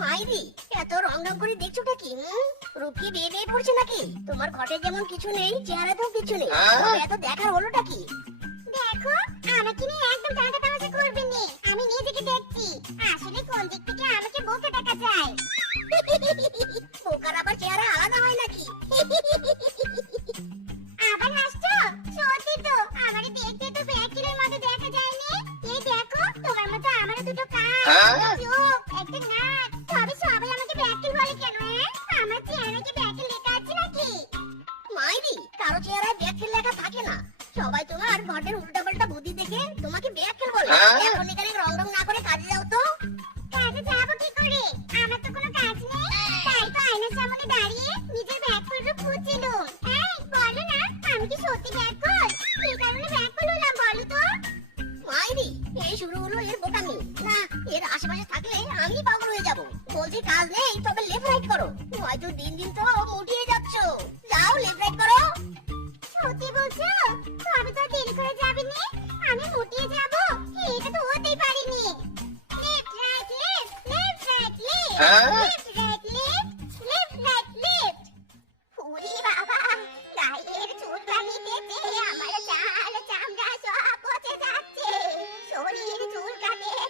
মাইরি, এত রং রং করে দেখছোটা কি? রূপকি বিয়ে বিয়ে পড়ছে নাকি? তোমার ঘটে যেমন কিছু নেই, চেহারাতেও কিছু নেই, তবে এত দেখার হলোটা কি? দেখো, আমাকে নিয়ে একদম টাটা তামাশা করবে নি। আমি নিজেকে দেখছি। আসলে কোন দিক থেকে আমাকে বোকা দেখা যায়? পোকার আবার চেহারা আলাদা হয় নাকি? আবার হাসছো? সত্যি তো, আমারে দেখতে তো ব্যাকিলের মতো দেখা যায়নি। এই দেখো, তোমার মতো আমারও দুটো কান, চোখ, একটা নাক। তবে সবাই আমাকে ব্যাকিল বলে কেন? আমার চেহারা কি ব্যাকিল লেখা আছে নাকি? মাইরি, কারো চেহারায় ব্যাককেল লেখা থাকে না। সবাই তোমার ঘটের উল্টাপাল্টা বুদ্ধি দেখে তোমাকে ব্যাককেল বলে। এখন এখানে রং রং না করে কাজে যাও তো। কাজে যাবো কি করে? আমার তো কোনো কাজ নেই। তাই তো আয়নার সামনে দাঁড়িয়ে নিজের ব্যাকল রূপ খুঁজছিলুম। এই বলো না, আমি কি সত্যি ব্যাকল? কি কারণে ব্যাকল হলাম বলো তো? মাইরি, এই শুরু হলো এর বোকামি। না, এর আশেপাশে থাকলে আমি পাগল হয়ে যাব। বলছি কাজ নেই, তবে লেফট রাইট করো। হয়তো দিন দিন তো মুটিয়ে যাচ্ছ। যাও লেফট রাইট করো। সত্যি বলছো? তবে তো আর দেরি করে যাবে নি। আমি মুটিয়ে যাবো? এটা তো হতেই পারিনি। Left right left, left right left, left right left, left right left. ওরে বাবা, গায়ের চুলকানিতে আমার চাল চামড়া সব পচে যাচ্ছে। শরীর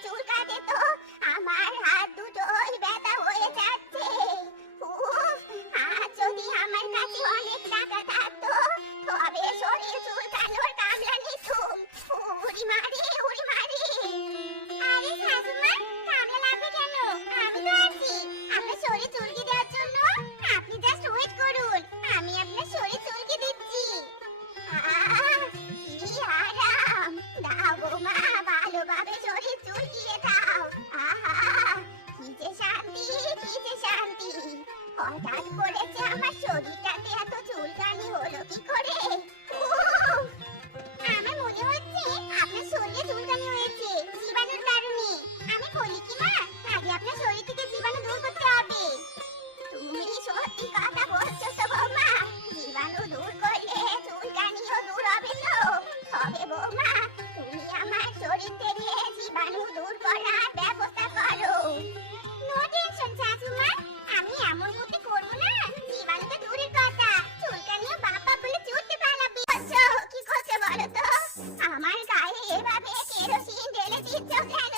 চুলকাতে তো আমার হাত দুটোই ব্যথা হয়ে যাচ্ছে। উফ, আজ যদি আমার কাছে অনেক টাকা থাকতো, তবে শরীর চুলকানোর কামলা নিতুম। উড়ি মারি, উড়ি মারি। আরে শাশুমা, কামলা লাগবে কেন? আমি তো আছি আপনার শরীর চুলকে দেওয়ার জন্য। আপনি জাস্ট ওয়েট করুন, আমি আপনার শরীর চুলকে দিচ্ছি। আহ, কি আরাম! দাও গো মা, ভালোভাবে শরীর চুলকিয়ে দাও। আহা, কি যে শান্তি, কি যে শান্তি! হঠাৎ করেছে আমার শরীরটাতে এত চুলকানি হলো কি করে? উফ! আমার মনে হচ্ছে আপনার শরীরে চুলকানি হয়েছে জীবাণুর কারণে। আমি বলি কি মা, আগে আপনার শরীর থেকে জীবাণু দূর করতে হবে। তুমি সত্যি কথা বলছো তো বৌমা? জীবাণু দূর করলে চুলকানিও দূর হবে তো? তবে বৌমা, তুমি আমার শরীর থেকে জীবাণু দূর করার ব্যবস্থা করো। নো টেনশন শাশুমা, আমি এমন বুদ্ধি করবো না, জীবাণু তো দূরের কথা, চুলকানিও বাবা বলে চুলতে পালাবে। আচ্ছা, কি করছো বলো তো? আমার গায়ে এভাবে কেরোসিন ঢেলে দিচ্ছ কেন?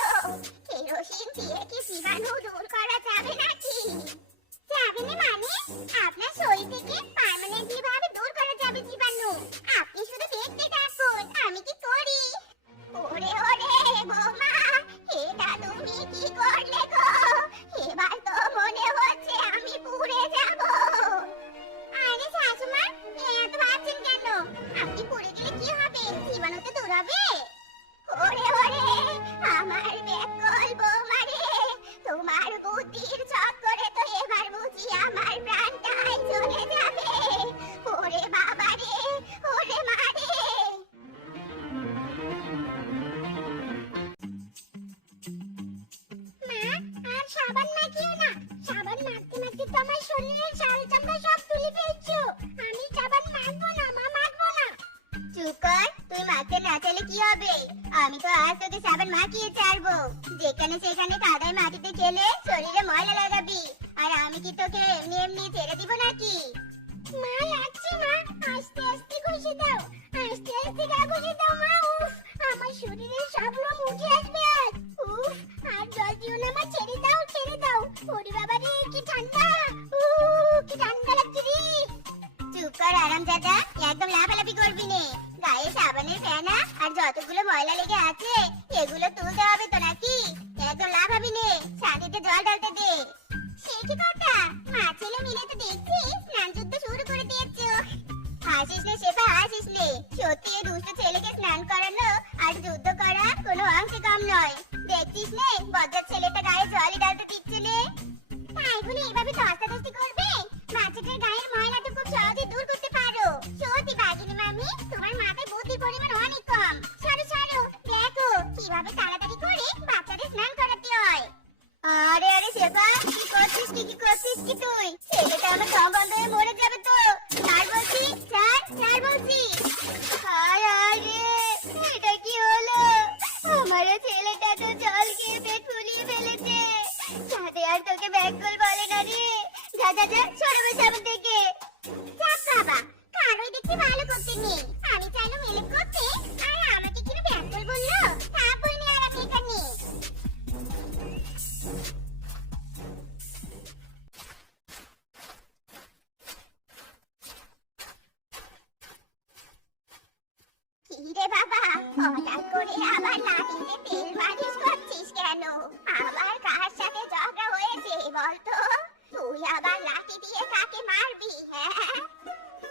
কেরোসিন দিয়ে কি জীবাণু দূর করা যাবে নাকি? যাবে না মানে? আপনার শরীর থেকে পার্মানেন্টলি ভাবে দূর করা যাবে জীবাণু। আপনি শুধু দেখতে থাকুন আমি কি করি। ওরে ওরে বৌমা, এটা তুমি কি করলে গো? এবার তো মনে হচ্ছে আমি পুড়ে যাব। আরে শাশুমা, এত ভাবছেন কেন? আপনি পুড়ে গেলে কি হবে? জীবাণু তো দূর হবে। ওরে ওরে আমার বেকল বৌমা রে, তোমার বুদ্ধির চক্করে তো এবার বুঝি আমার প্রাণটাই চলে যাবে। ওরে বাবা রে, ওরে মা রে! মা, আর সাবান মাখিও না। সাবান মাখতে মাখতে তো আমার শরীরের ছাল চামড়া সব তুলে ফেলছো। আমি সাবান মাখবো না মা, মাখবো না। চুপ কর, তুই মাখতে না চাইলে কি হবে? আমি তো আজ তোকে সাবান মাখিয়ে ছাড়বো। যেখানে সেখানে কাদায় মাটিতে খেলে শরীরে ময়লা লাগাবি। আর আমি কি তোকে এমনি এমনি ছেড়ে দিব নাকি? মা লাগছে মা, আস্তে আস্তে ঘষে দাও, আস্তে আস্তে গা ঘষে দাও মা। উফ, আমার শরীরে সব লোম উঠে আসবে আজ। উফ, আর জল দিও না মা, ছেড়ে দাও, ছেড়ে দাও। ওরে বাবা রে, কি ঠান্ডা! কি ঠান্ডা লাগছে রে! চুপ কর আরামজাদা, একদম লাফালাফি করবি নে। গায়ে সাবানের ফেনা আর যতগুলো ময়লা লেগে আছে এগুলো তুলতে হবে তো নাকি? একদম লাফাবি নে, শান্তিতে জল ঢালতে দে। সে কি কথা, মা ছেলে মিলে তো দেখছি স্নান যুদ্ধ শুরু করে দিয়েছো। হাসিস নে শেফা, হাসিস নে। সত্যি এই দুষ্ট ছেলেকে স্নান করানো আর যুদ্ধ করা কোনো অংশে কম নয়। দেখছিস নে, বজ্জাত ছেলেটা গায়ে জলই ঢালতে দিচ্ছে নে। তাই বলে এভাবে ধস্তাধস্তি করবে? বাচ্চাটার গায়ের ময়লা তো খুব সহজে দূর করতে পারো। সত্যি বাঘিনী মামি, তোমার মাথায় বুদ্ধির পরিমাণ অনেক কম। সরো সরো, দেখো কিভাবে তাড়াতাড়ি করে বাচ্চাদের স্নান করাতে হয়। আরে আরে শেফা, কি করছিস কি তুই? ছেলেটা আমার দম বন্ধ হয়ে মরে যাবে তো। ছাড় বলছি, ছাড় বলছি। আরে এটা কি হলো? আমার ছেলেটা তো জল খেয়ে পেট ফুলিয়ে ফেলেছে। সাথে আর তোকে ব্যাককল বলে না রে। যা যা যা সরে বসে আমার থেকে। যাক বাবা, কারোই দেখতে ভালো করতে নেই। আমি চাইলো মেলে করতে, আর আমাকে কিনা ব্যাককল বললো। থাকবই না আর আমি এখানে। কি রে বাবা, হঠাৎ করে আবার লাঠিতে তেল মালিশ করছিস কেন? আবার কার সাথে ঝগড়া হয়েছে বলতো? তুই আবার লাঠি দিয়ে কাকে মারবি? হ্যাঁ,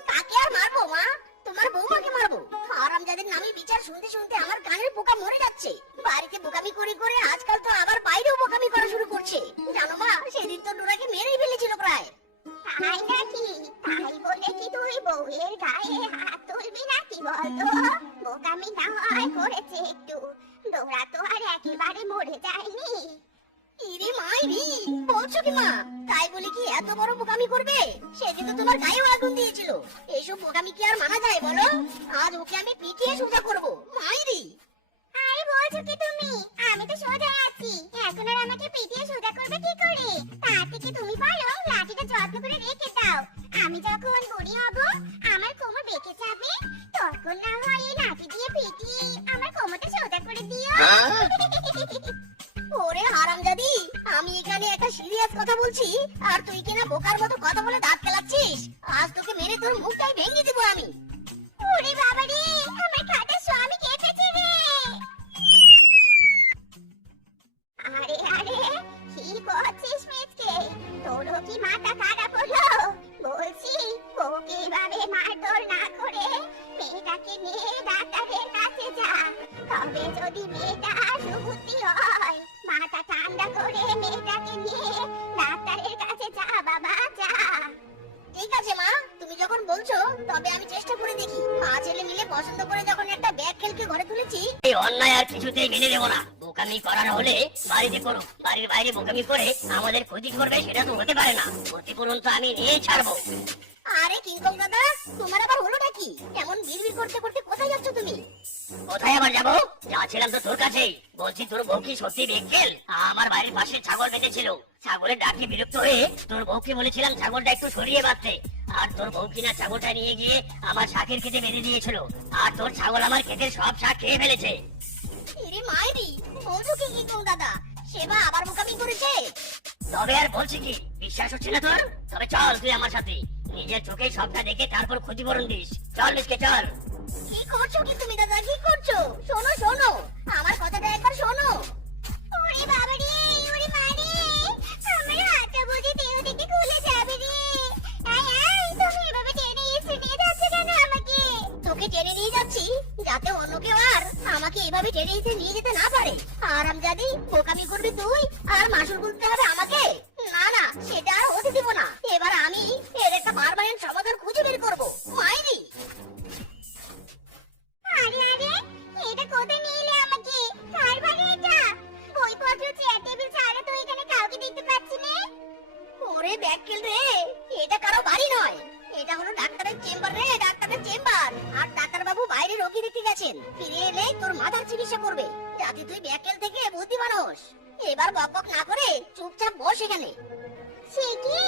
কাকে আর মারবো মা? তোমার বৌমাকে মারবো। হারামজাদের নামে বিচার শুনতে শুনতে আমার কানের পোকা মরে যাচ্ছে। বাড়িতে বোকামি করে করে আজকাল তো আবার বাইরেও বোকামি করা শুরু করছে। জানো মা, সেদিন তো ডোরাকে মেরেই ফেলেছিল প্রায়। তাই নাকি? তাই বলে কি তুই বউয়ের গায়ে হাত তুলবি নাকি বলতো? বোকামি না হয় করেছে একটু, ডোরা তো আর একেবারে মরে যায়নি। ইরে মাইরি, বলছো কি মা? তাই বলে কি এত বড় বোকামি করবে? সেদিন তো তোমার গায়েও আগুন দিয়েছিল। এইসব বোকামি কি আর মানা যায় বলো? আজ ওকে আমি পিটিয়ে সোজা করবো মাইরি। আরে বলছো কি তুমি? আমি তো সোজা আছি, এখন আর আমাকে পিটিয়ে সোজা করবে কি করে? তার থেকে তুমি বলো লাঠিটা যত্ন করে রেখে দাও। আমি যখন বুড়ি হব, আমার কোমর বেঁকে যাবে, তখন না হয় এই লাঠি দিয়ে পিটিয়ে আমার কোমরটা সোজা করে দিও। ওরে হারামজাদি, আমি এখানে একটা সিরিয়াস কথা বলছি আর তুই কিনা বোকার মতো কথা বলে দাঁত খেলাচ্ছিস। আজ তোকে মেরে তোর মুখটাই ভেঙে দেবো আমি। ওরে বাবা রে, আমার খাটের স্বামী কেঁপেছে রে। আরে আরে, কি করছিস মিচকে? তোরও কি মাথা খারাপ হলো? বলছি ওকে এভাবে মারধর না করে মেয়েটাকে নিয়ে ডাক্তারের কাছে যা। তবে যদি মেয়েটা সুবুদ্ধি হয়, মাথা ঠান্ডা করে মেয়েটাকে নিয়ে ডাক্তারের কাছে যা বাবা, যা। ঠিক আছে মা, তুমি যখন বলছো তবে আমি চেষ্টা করে দেখি। মা ছেলে মিলে পছন্দ করে যখন একটা ব্যাগ খেলকে ঘরে তুলেছি, এই অন্যায় আর কিছুতেই মেনে নেব না। বোকামি করার হলে বাড়িতে করুক, বাড়ির বাইরে বোকামি করে আমাদের ক্ষতি করবে সেটা তো হতে পারে না। ক্ষতিপূরণ তো আমি নিয়েই ছাড়বো। আরে কিংকং দাদা, তোমার আবার হলোটা কি? এমন বিড়বিড় করতে করতে কোথায় যাচ্ছ তুমি? কোথায় আবার যাবো? যাচ্ছিলাম তো তোর কাছেই। বলছি তোর বউ কি সত্যি বেকেল? আমার বাড়ির পাশে ছাগল বেঁধেছিল। ছাগলের ডাকে বিরক্ত হয়ে তোর বউকে বলেছিলাম ছাগলটা একটু সরিয়ে বাঁধতে। আর তোর বউ কিনা ছাগলটা নিয়ে গিয়ে আমার শাকের খেতে বেঁধে দিয়েছিল। আর তোর ছাগল আমার ক্ষেতের সব শাক খেয়ে ফেলেছে। ইরে মাইরি, বলছো কি কিংকং দাদা? সেবা আবার বোকামি করেছে? তবে আর বলছি কি, বিশ্বাস হচ্ছে না তোর? তবে চল তুই আমার সাথে, নিজের চোখে সবটা দেখে তারপর ক্ষতিপূরণ দিস। চল মিসকে চল। কি করছো কি তুমি দাদা, কি করছো? শোনো শোনো, আমার কথাটা একবার শোনো। ওরে বাবা রে, ওরে মা রে, আমার হাতটা বুঝি দেহ থেকে খুলে যাবে রে। আয় আয়, তুমি এভাবে টেনে এসে নিয়ে যাচ্ছ কেন আমাকে? তোকে টেনে নিয়ে যাচ্ছি যাতে অন্য কেউ আর আমাকে এভাবে টেনে এসে নিয়ে যেতে না পারে। আরামজাদি, বোকামি করবি তুই আর মাসুল গুনতে হবে আমাকে? না না, সেটা আর হতে দিব না। এবার আমি এর একটা পার্মানেন্ট সমাধান খুঁজে বের করবো মাইরি। আরে আরে, এটা কোথায় নিয়ে এলে আমাকে? কার বাড়ি এটা? বইপত্র চেয়ার টেবিল ছাড়া তো এখানে কাউকে দেখতে পাচ্ছি না। ওরে ব্যাককেল রে, এটা কারো বাড়ি নয়, এটা হলো ডাক্তারের চেম্বার রে, ডাক্তারের চেম্বার। আর ডাক্তার বাবু বাইরে রোগী দেখতে গেছেন, ফিরে এলে তোর মাথার চিকিৎসা করবে যাতে তুই ব্যাককেল থেকে বুদ্ধিমান হোস। এবার বকবক না করে চুপচাপ বস এখানে। সে কি?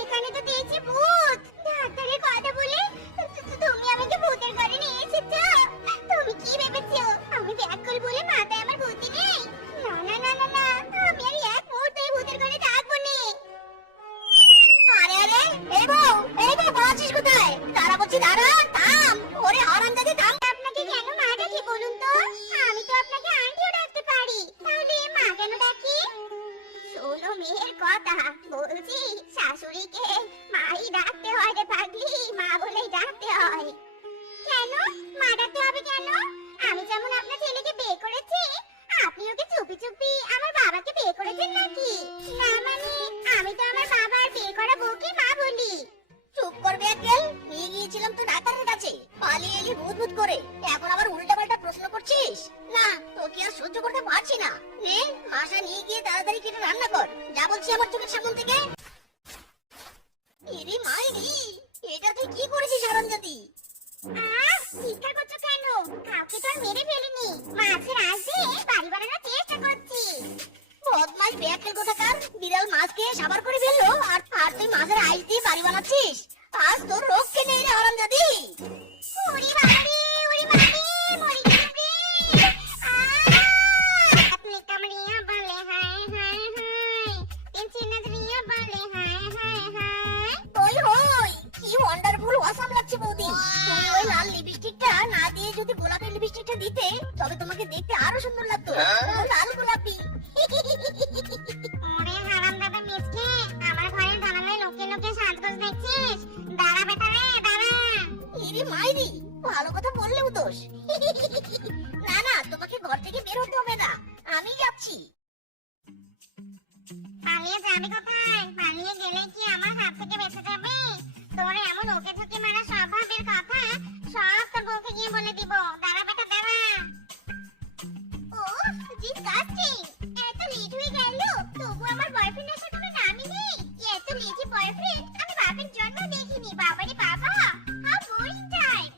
এখানে তো দেখছি ভূত। ডাক্তারের কথা বলে তুমি আমাকে ভূতের ঘরে নিয়ে এসেছো। তুমি কি ভেবেছো আমি ব্যাককল বলে মাথায় আমার বুদ্ধি নেই? না না না না না, আমি আর এক মুহূর্তে এই ভূতের ঘরে থাকবো না। আরে আরে, এই বউ পালাচ্ছিস কোথায়? দাঁড়া বলছি, দাঁড়া, থাম। ওরে হারামজাদি, থাম। আপনাকে কেন মা ডাকি বলুন তো? আমি তো আপনাকে আন্টিও ডাকতে পারি, তাহলে মা কেন ডাকি? শোনো মেয়ের কথা, বলছি শাশুড়িকে মাই ডাকতে হয় রে পাগলি, মা বলেই ডাকতে হয়। কেন মা ডাকতে হবে কেন? আমি যেমন আপনার ছেলেকে বিয়ে করেছি, আপনি ওকে চুপি চুপি আমার বাবাকে বিয়ে করেছেন নাকি? না মানে আমি তো আমার বাবার বিয়ে করা বউকে মা বলি। চুপ কর ব্যাককেল, নিয়ে গিয়েছিলাম তো ডাক্তারের কাছে, পালিয়ে এলি ভূত ভূত করে। এখন আবার উল্টাপাল্টা প্রশ্ন করছিস? না, তোকে আর সহ্য করতে পারছি না। নে, মাসা নিয়ে গিয়ে তাড়াতাড়ি কেটে রান্না কর, যা বলছি আমার চোখের সামনে থেকে। ইরে মাইরি, এটা তুই কি করেছিস হারামজাদি? চিৎকার করছো কেন? কাউকে তো আর মেরে ফেলিনি, মাছের আঁশ দিয়ে বাড়ি বানানোর চেষ্টা করছি। বদমাইশ বেয়াক্কেল কোথাকার, বিড়াল মাছ খেয়ে সাবার করে ফেললো আর আর তুই মাছের আইস দিয়ে বাড়ি বানাচ্ছিস। আজ তোর রোগকে নেই রে হারামজাদি। ওরে বাবারে, ওরে বাবারে, মরে গেলাম রে। আপনি কামড়িয়া বলে হায় হায় হায়, পেন্সিল নজরিয়া বলে হায় হায় হায়। ওই হই, কি ওয়ান্ডারফুল ওয়াসাম লাগছে বৌদি। তুমি ওই লাল লিপস্টিকটা না দিয়ে যদি গোলাপি লিপস্টিকটা দিতে তবে তোমাকে দেখতে আরো সুন্দর লাগতো। পুরো লাল গোলাপি। ওরে হারামজাদা মিচকে, আমার ঘরে জানালায় লোকে লোকে সাজগোজ দেখছিস? দাঁড়া বেটা রে, দাঁড়া। ইরে মাইরি, ভালো কথা বললেও দোষ। না না, তোমাকে ঘর থেকে বের হতে হবে না, আমি যাচ্ছি। পালিয়ে যাবি কোথায়? পালিয়ে গেলে কি আমার হাত থেকে বেঁচে যাবে? তোর এমন ওকে ঝুঁকি মারা স্বভাবের কথা সব তোর বউকে গিয়ে বলে দিব। দাঁড়া বেটা দাঁড়া। ওহ, ডিসগাস্টিং! এত লেট হয়ে গেল, তবু আমার বয়ফ্রেন্ড আসার কোনো নামই নেই। এত লেজি বয়ফ্রেন্ড আমি বাপের জন্ম দেখিনি। বাবারে বাবা, হাউ বোরিং টাইম।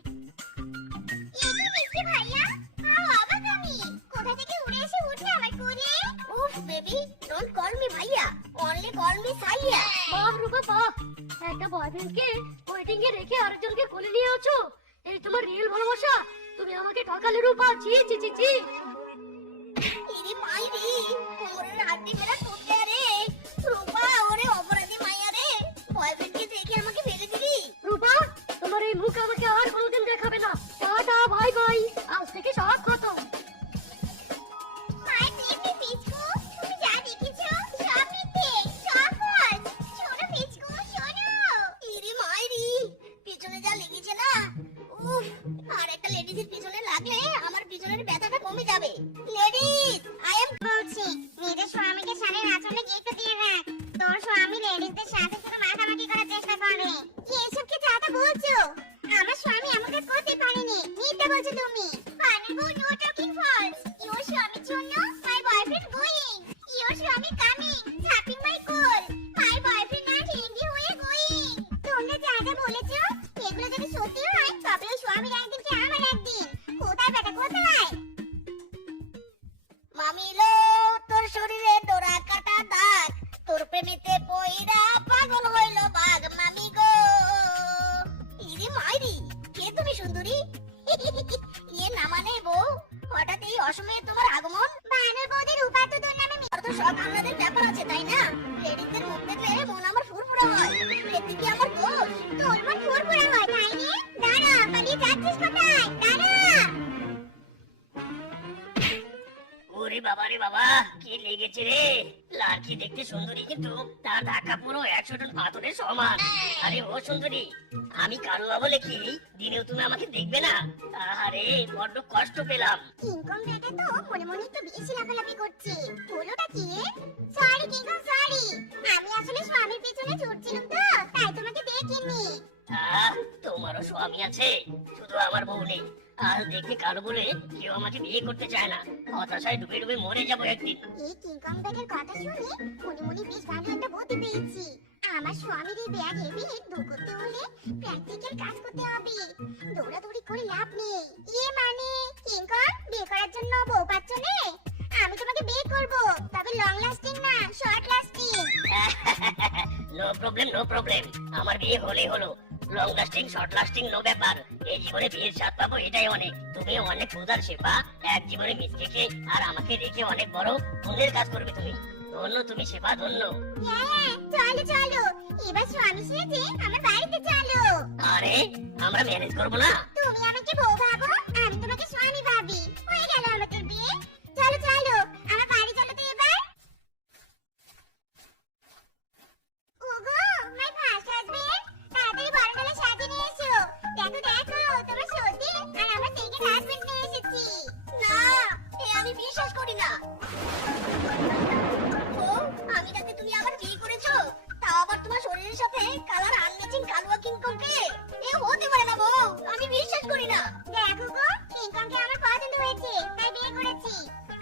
এই কি মিষ্টি ভাইয়া, হাউ অবাক আমি। কোথা থেকে উড়ে এসে উঠলে আমার কোলে? উফ বেবি, ডোন্ট কল মি ভাইয়া, অনলি কল মি সাইয়া। বাহ রূপা বাহ, একটা বয়ফ্রেন্ডকে ওয়েটিং এ রেখে আরেকজনকে কোলে নিয়ে আছো, এই তোমার রিয়েল ভালোবাসা? তুমি আমাকে ঠকালে রূপা, ছি ছি ছি ছি। ইরে মাইরি, কোমরের হাড্ডি মেরা টুটে রে। রূপা, ওরে অপরাধী মাইয়া রে, বয়ফ্রেন্ডকে দেখে আমাকে ফেলে দিলি। রূপা, তোমার এই মুখ আমাকে আর কোনোদিন দেখাবে না। টাটা বাই বাই, আজ থেকে সব খতম। মাই বেবি পিচকু, তুমি যা দেখেছো সব মিথ্যে, সব ফলস। শোনো পিচকু, শোনো। ইরে মাইরি, পিছনে যা লেগেছে না, উফ, আর একটা লেডিজের পিছনে লাগলে আমার পিছনের ব্যথাটা কমে যাবে। লেডিজ, আই এম বলছি, নিজের স্বামীকে শাড়ির আঁচলে গিফট দিয়ে রাখ। তোর স্বামী লেডিসদের সাথে শুধু মাখামাখি করার চেষ্টা করে। কি এসব কি চাটা বলছো? আমার স্বামী এমন কাজ করতে পারেনি। মিথ্যা বলছো তুমি। বানাবো নো টকিং ফলস। ইওর স্বামীর জন্য মাই বয়ফ্রেন্ড গোয়িং। ইওর স্বামী coming, tapping my call. My boyfriend not ready হয়ে গোয়িং। তোমরা যা যা বলেছো এগুলো যদি সত্যি হয় তবে ওই স্বামীর একদিন কি আমার একদিন। কোথায় বেটা কোথায়? মামিলো, তোর শরীরে ডোরা কাটা দাগ, তোর প্রেমেতে পইরা পাগল হইল বাঘ মামি গো। ইরে মাইরি, কে তুমি সুন্দরী? ইয়ে না মানে বউ, হঠাৎ এই অসময়ে তোমার আগমন। বানর বৌদির উপাত্ত তোর নামে আর তো সব আপনাদের ব্যাপার আছে তাই না? লেডিসদের মুখ দেখলে মন আমার ফুরফুরা হয়, এতে কি আমার দোষ? তোর মন ফুরফুরা হয় তাই নে? দাঁড়া, পালিয়ে যাচ্ছিস কোথায়? দাঁড়া। ওরে বাবা রে বাবা, কি লেগেছে রে। লাড়কি দেখতে সুন্দরী কিন্তু তার ঢাকা পুরো 100 টন পাথরের সমান। আরে ও সুন্দরী, আমি কারুয়া বলে কি দিনেও তুমি আমাকে দেখবে না? আরে বড্ড কষ্ট পেলাম। কিংকং বেটা তো মনে মনে একটু বেশি লাফালাফি করছে। হলোটা কি? Sorry King Kong sorry. আমি আসলে স্বামীর পিছনে ছুটছিলাম তো, তাই তোমাকে দেখিনি। তোমারও স্বামী আছে, শুধু আমার বউ নেই। আর দেখতে কালো বলে কেউ আমাকে বিয়ে করতে চায় না। হতাশায় ডুবে ডুবে মরে যাবো একদিন। এই কিংকং বেটার কথা শুনে মনে মনে বেশ ভালো একটা বুদ্ধি পেয়েছি। আমার স্বামীর এই ব্যাগ হেভি দূর করতে হলে প্র্যাকটিক্যাল কাজ করতে হবে। দৌড়াদৌড়ি করে লাভ নেই। ইয়ে মানে কিংকং বিয়ে করার জন্য বউ পাচ্ছ না? আমি তোমাকে বিয়ে করব, তবে লং লাস্টিং না, short lasting. No problem no problem, আমার বিয়ে হলেই হলো। Long lasting short lasting no ব্যাপার। এই জীবনে বিয়ের স্বাদ পাবো এটাই অনেক। তুমি অনেক সুন্দর শেফা, এক জীবনে মিস্ত্রিকে আর আমাকে রেখে অনেক বড় পুণ্যের কাজ করবে তুমি। ধন্য তুমি শেফা, ধন্য। হ্যাঁ, চলো চলো, এবার স্বামী সেজে আমার বাড়িতে চলো। আরে আমরা ম্যানেজ করবো না? তুমি আমাকে বউ ভাবো, আমি তোমাকে স্বামী ভাবি। হয়ে গেল আমাদের বিয়ে। চলো চলো, আমার বাড়ি চলো তো এবার। ওগো, মাই ফার্স্ট হাজবেন্ড, তাড়াতাড়ি বরণডালা সাজিয়ে নিয়ে এসো। দেখো দেখো, তোমার সত্যি আর আমার সেকেন্ড হাজবেন্ড নিয়ে এসেছি। না, এ আমি বিশ্বাস করি না। ও, আমি যাতে তুমি আবার বিয়ে করেছো, তাও আবার তোমার শরীরের সাথে কালার আনম্যাচিং কালুয়া কিংকংকে? এ হতে পারে না বউ, আমি বিশ্বাস করি না। দেখো গো, কিংকংকে আমার পছন্দ হয়েছে, তাই বিয়ে করেছি।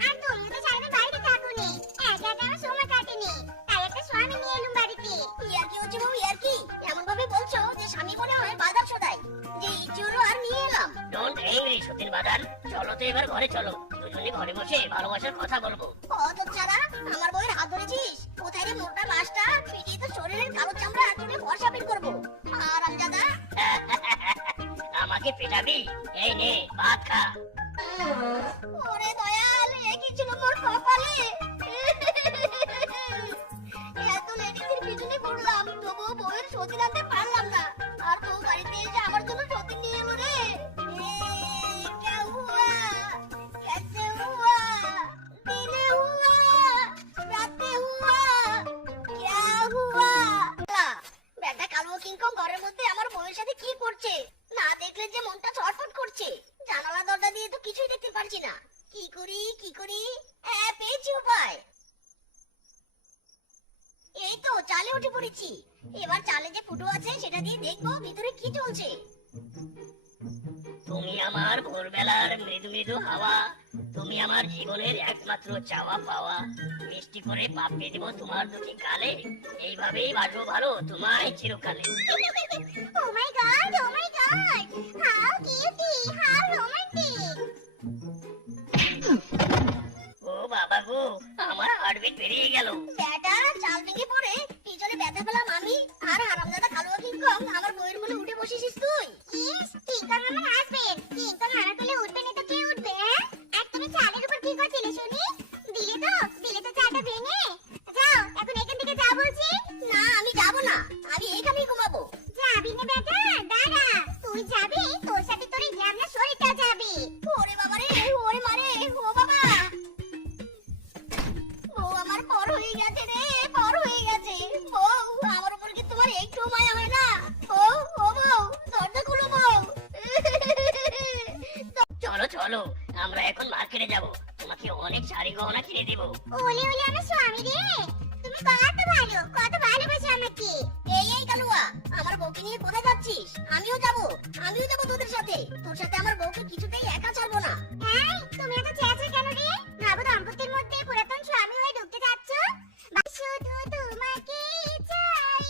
আর তুমিও তো সারাদিন বাড়িতে থাকোনি, একা একা আমার সময় কাটেনি, তাই একটা স্বামী নিয়ে এলুম বাড়িতে। ইয়ার কি হচ্ছে বউ, ইয়ার কি? এমন ভাবে বলছো যে স্বামী মনে হয় বাজার সদাই, যে ইচ্ছে হলো আর নিয়ে এলাম। ডোন্ট এংরি সতীন বাজার, চলো তো এবার ঘরে চলো। দুজনে ঘরে বসে ভালোবাসার কথা বলবো। অত ছাড়া আমার বউয়ের লাশটা পিটিয়ে তো শরীরের কালো চামড়া তুলে ফর্সা বের করবো। হারামজাদা। আমাকে পেটাবি? এই নে ভাত খা। ওরে দয়াল, এ কি ছিল মোর কপালে? এত লেডিসের পিছনে পড়লাম, তবুও বউয়ের সতীন আনতে পারলাম না। আর বউ বাড়িতে এসে আমার জন্য সতীন নিয়ে এলো রে। क्या हुआ? कैसे हुआ? दिने हुआ? राते हुआ? क्या हुआ? বেটা কালো কিংকং ঘরের মধ্যে আমার বউয়ের সাথে কি করছে? না দেখলে যে মনটা ছটফট করছে। জানালা দরজা দিয়ে তো কিছুই দেখতে পারছি না। কি করি? পেয়েছি উপায়। এই তো চালে উঠে পড়েছি। এবার চালে যে ফুটো আছে সেটা দিয়ে দেখবো ভিতরে কি চলছে। তুমি আমার ভোরবেলার মৃদু মৃদু হাওয়া, তুমি আমার জীবনের একমাত্র চাওয়া পাওয়া। মিষ্টি করে পাপিয়ে দেবো তোমার দুটি গালে, এইভাবেই বাঁচবো ভালো তোমায় চিরকালে। Oh my god, oh my god. How cutie, how romantic. ও বাবা গো, আমার হার্টবিট বেরিয়ে গেল। বেটা চাল ভেঙে পড়ে পিছনে ব্যথা পেলাম আমি, আর হারামজাদা কালো কিংকং আমার বউয়ের কোলে উঠে বসেছিস তুই। Yes, কিংকং আমার হাজবেন্ড। কিংকং আমার কোলে উঠবে না তো কে উঠবে? হ্যাঁ? আর তুমি চালের উপর কি করছিলে শুনি? দিলে তো চাটা ভেঙে। যাও, এখন এখান থেকে যাও বলছি। না আমি যাব না, আমি এখানেই ঘুমাবো। যাবি না বেটা, দাঁড়া। তুই যাবি, তোর সাথে তোর এই গ্রামনা শরীরটাও যাবে। ওরে বাবা রে, ওরে মারে, ও বাবা। বউ আমার পর হয়ে গেছে রে, পর হয়ে গেছে। বউ, আমার উপর কি তোমার একটু মায়া হয় না? ও বউ, দরজা খুলো বউ। চলো চলো, আমরা এখন মার্কেটে যাব, তোমাকে অনেক শাড়ি গহনা কিনে দেবো। ওলে ওলে আমার স্বামী রে, তুমি কত ভালো, কত ভালোবাসো আমাকে। এই কালুয়া, আমার বউকে নিয়ে কোথায় যাচ্ছিস? আমিও যাব তোদের সাথে। তোর সাথে আমার বউকে কিছুতেই একা ছাড়বো না। হ্যাঁ, তুমি এত চেঁচো কেন রে? নব দম্পতির মধ্যে পুরাতন স্বামী হয়ে ঢুকতে যাচ্ছ? শুধু তোমাকে চাই,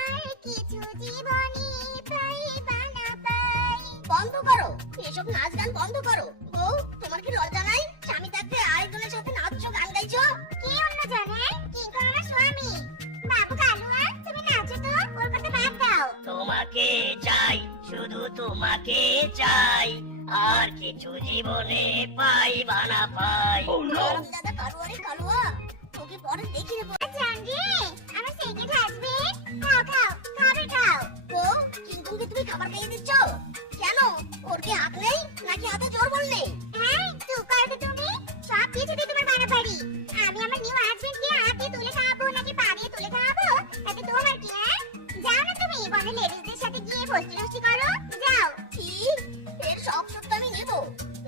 আর কিছু জীবনে পাইবা না পাই। বন্ধ করো এসব নাচ গান, বন্ধ করো। বউ, তোমার কি লজ্জা নাই? স্বামী থাকতে আরেকজনের সাথে নাচছো, গান গাইছো। কি অন্যজন? হ্যাঁ, কিংকং আমার স্বামী। বাবু কালুয়া, তুমি নাচো তো, ওর কথা বাদ দাও। তোমাকে চাই, শুধু তোমাকে চাই, আর কিছু জীবনে পাইবা না পাই। দাদা কালুয়া রে কালুয়া, তোকে পরে দেখি রে। জান রে, আমার সেকেন্ড হাজবেন্ড। খাও খাও, খাবে খাও। বউ, কিংকংকে তুমি খাবার খাইয়ে দিচ্ছ কেন? ওর কি হাত নেই নাকি হাতে জোর বল নেই? হ্যাঁ, চুপ করো তো তুমি। সব কিছুতে তোমার বাড়াবাড়ি। আমি আমার নিউ হাজবেন্ডকে হাতে তুলে খাওয়াবো নাকি পা দিয়ে তুলে খাওয়াবো, তাতে তোমার কি? হ্যাঁ, যাও না তুমি বনে লেডিসদের সাথে গিয়ে ফষ্টি করো। যাও। কি? এর সব সত্য আমি নেব।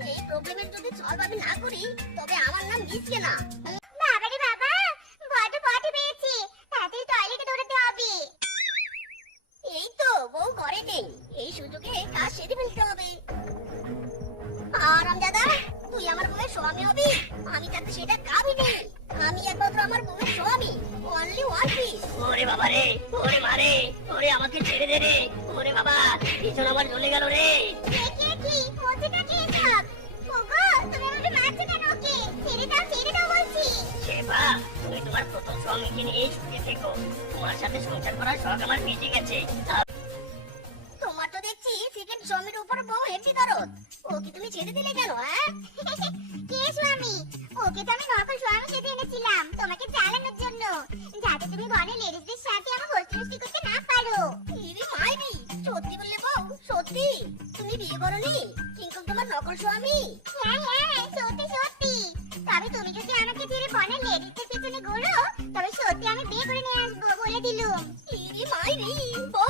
এই প্রবলেমের যদি সলভ আমি না করি তবে আমার নাম মিসকে না। বাবারে বাবা, বড় পটি পেয়েছি, তাড়াতাড়ি টয়লেটে দৌড়াতে হবে। এই তো বউ ঘরে নেই, এই সুযোগে কাজ সেরে ফেলতে হবে। হারামজাদা, তুই আমার বউয়ের স্বামী হবি? আমি তাতে সেটা কাবি নেই। আমি একমাত্র আমার বউয়ের স্বামী, অনলি ওয়ান পিস। ওরে বাবা রে, ওরে মারে, ওরে আমাকে ছেড়ে দে রে। ওরে বাবা, পিছন আমার জ্বলে গেল রে। কি হচ্ছেটা কি সব? ওগো, তুমি আমাকে মারছো কেন? ওকে ছেড়ে দাও বলছি। শেফা, তুমি তোমার প্রথম স্বামীকে নিয়ে সুখে থেকো। তোমার সাথে সংসার করার শখ আমার মিটে গেছে। তোমার তো দেখছি সেকেন্ড স্বামীর উপর বউ হেঁটে দরদ। ও কি তুমি ছেড়ে দিলে কেন? হ্যাঁ, কে স্বামী? ওকে তো আমি নকল স্বামী সাথে এনেছিলাম তোমাকে জ্বালানোর জন্য, যাতে তুমি বনে লেডিসদের সাথে আমার হোস্টেল করতে না পারো। ইরি মাইরি, সত্যি বললে বউ? সত্যি তুমি বিয়ে করনি? কিংকং তোমার নকল স্বামী? হ্যাঁ, সত্যি। তবে তুমি যদি আমাকে ছেড়ে বনে লেডিসদের পেছনে ঘোরো, তবে সত্যি আমি বিয়ে করে নিয়ে আসবো, বলে দিলুম। ইরি মাইরি, বউ